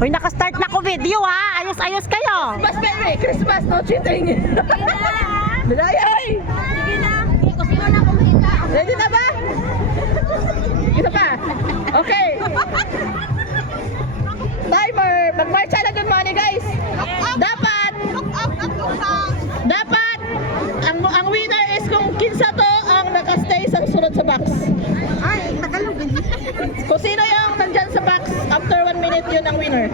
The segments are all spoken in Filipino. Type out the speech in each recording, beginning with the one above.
Uy, nakastart na ko video ha. Ayos-ayos kayo. Mas Merry Christmas, no cheating. Bilayay! Sige na. Kung sino na kumita. Ready na ba? Isa pa. Okay. Timer. Mag-marcha na good morning, guys. Dapat ang winner is kung kinsa to ang nakastay sa sunod sa box. Ay, tagalogin. Kung sino yung nandyan sa box after 1 minute, yun ang winner.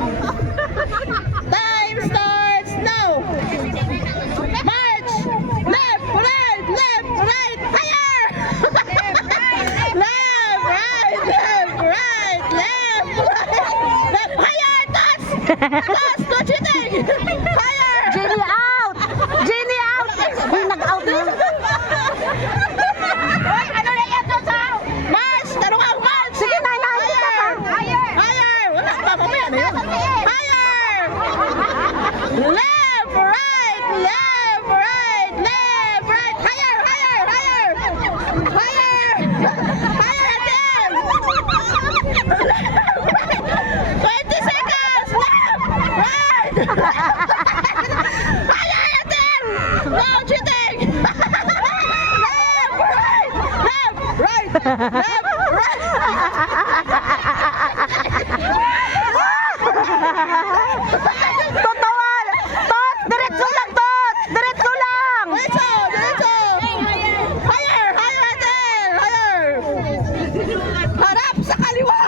Time starts now. March! Left, right, left, right, higher! Left, right, left, right, left, right, left, higher, touch! Touch, no cheating! Higher! Jenny out! Jenny out! Uy, nag-out na. Hoy, ano na yan doon sa... March! Tanong ang march! Sige na, nakita ka. Higher! Higher! Wala pa, mamaya na yun. Higher! Left, right, left, right, left, right. Higher, higher, higher. Higher. Higher again. 20 seconds. Left, right. Higher again. No cheating. Left, right, left, right, left, right. Totoan! Tot! Diretso lang, Tot! Diretso lang! Diretso! Diretso! Higher! Higher again! Higher! Harap sa kaliwa!